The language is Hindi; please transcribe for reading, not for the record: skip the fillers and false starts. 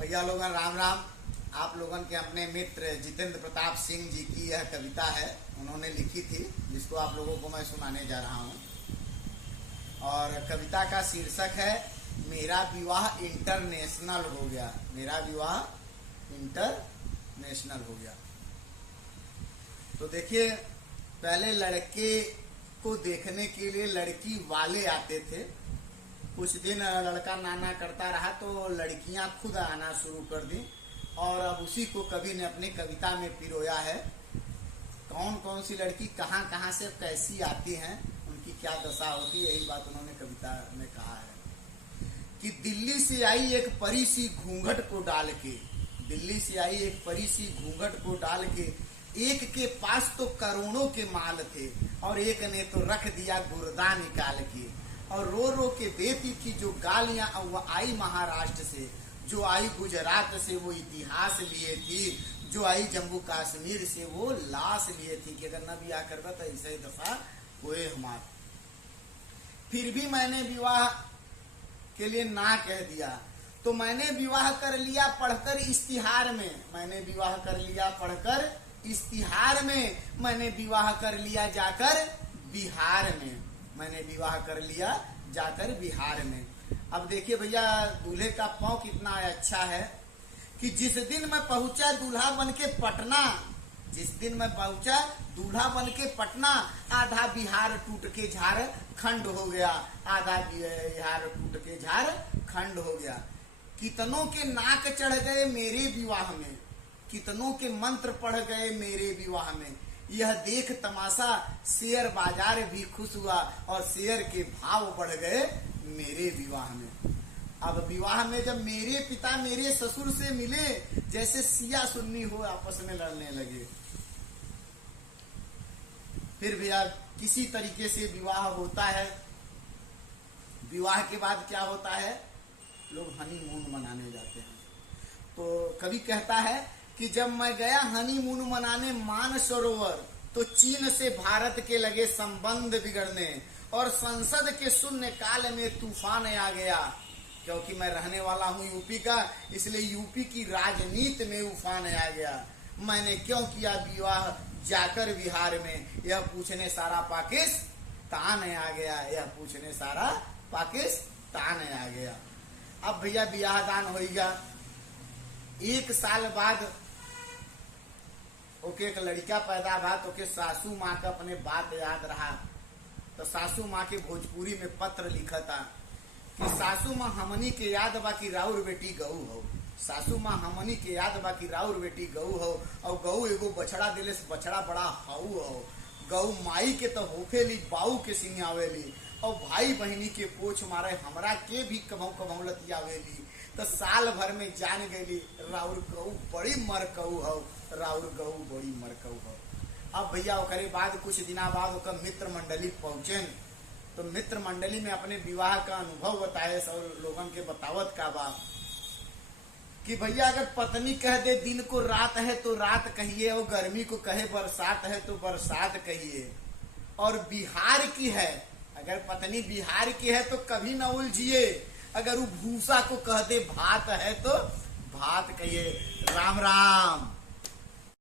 भैया लोगन राम राम। आप लोगन के अपने मित्र जितेंद्र प्रताप सिंह जी की यह कविता है, उन्होंने लिखी थी, जिसको आप लोगों को मैं सुनाने जा रहा हूँ। और कविता का शीर्षक है मेरा विवाह इंटरनेशनल हो गया। मेरा विवाह इंटरनेशनल हो गया। तो देखिए, पहले लड़के को देखने के लिए लड़की वाले आते थे। कुछ दिन लड़का नाना करता रहा तो लड़कियां खुद आना शुरू कर दी, और अब उसी को कवि ने अपनी कविता में पिरोया है। कौन कौन सी लड़की कहाँ कहाँ से कैसी आती हैं, उनकी क्या दशा होती है, यही बात उन्होंने कविता में कहा है कि दिल्ली से आई एक परी सी घूंघट को डाल के, दिल्ली से आई एक परी सी घूंघट को डाल के, एक के पास तो करोड़ों के माल थे और एक ने तो रख दिया गुर्दा निकाल के। और रो रो के देती थी जो गालियां, वो आई महाराष्ट्र से, जो आई गुजरात से वो इतिहास लिए थी, जो आई जम्मू कश्मीर से वो लाश लिए थी कि अगर न बिया करबा तो ऐसे ही दफा हुए हमार। फिर भी मैंने विवाह के लिए ना कह दिया, तो मैंने विवाह कर लिया पढ़कर इश्तिहार में, मैंने विवाह कर लिया पढ़कर इश्तिहार में, मैंने विवाह कर लिया जाकर बिहार में, मैंने विवाह कर लिया जाकर बिहार में। अब देखिए भैया, दूल्हे का पाँव कितना अच्छा है कि जिस दिन मैं पहुंचा दूल्हा बन के पटना, जिस दिन मैं पहुंचा दूल्हा बन के पटना, आधा बिहार टूट के झारखंड हो गया, आधा बिहार टूट के झारखंड हो गया। कितनों के नाक चढ़ गए मेरे विवाह में, कितनों के मंत्र पढ़ गए मेरे विवाह में। यह देख तमाशा शेयर बाजार भी खुश हुआ और शेयर के भाव बढ़ गए मेरे विवाह में। अब विवाह में जब मेरे पिता मेरे ससुर से मिले, जैसे सिया सुन्नी हो आपस में लड़ने लगे। फिर भैया किसी तरीके से विवाह होता है। विवाह के बाद क्या होता है, लोग हनीमून मनाने जाते हैं। तो कवि कहता है कि जब मैं गया हनीमून मनाने मानसरोवर, तो चीन से भारत के लगे संबंध बिगड़ने, और संसद के शून्य काल में तूफान आ गया। क्योंकि मैं रहने वाला हूँ यूपी का, इसलिए यूपी की राजनीति में उफान आ गया। मैंने क्यों किया विवाह जाकर बिहार में, यह पूछने सारा पाकिस्तान आ गया, यह पूछने सारा पाकिस्तान आ गया। अब भैया ब्याह दान हो गया। एक साल बाद ओके एक लड़का पैदा भा, तो के सासू माँ का अपने बात याद रहा, तो सासू माँ के भोजपुरी में पत्र लिखा था कि सासू माँ हमनी के याद बा की राउर बेटी गऊ हो, सासू माँ हमनी के याद बा की राउर बेटी गऊ हो, और गऊ एगो बछड़ा दिले से बछड़ा बड़ा हाउ हो। गऊ माई के तो होखेली बाऊ के सिंगावेली, और भाई बहनी के पोछ मारे हमरा के भी कभौ कभौ लतियावेली। तो साल भर में जान गई राउर गऊ बड़ी मरकऊ हो, राउर गऊ बड़ी मरकऊ हो। अब भैया ओकरे बाद कुछ दिना बाद ओकर मित्र मंडली पहुंचे, तो मित्र मंडली में अपने विवाह का अनुभव बताए, सब लोगन के बतावत का बा कि भैया अगर पत्नी कह दे दिन को रात है तो रात कहिए, और गर्मी को कहे बरसात है तो बरसात कहिए। और बिहार की है, अगर पत्नी बिहार की है तो कभी न उलझिए, अगर वो भूसा को कह दे भात है तो भात कहिए। राम राम।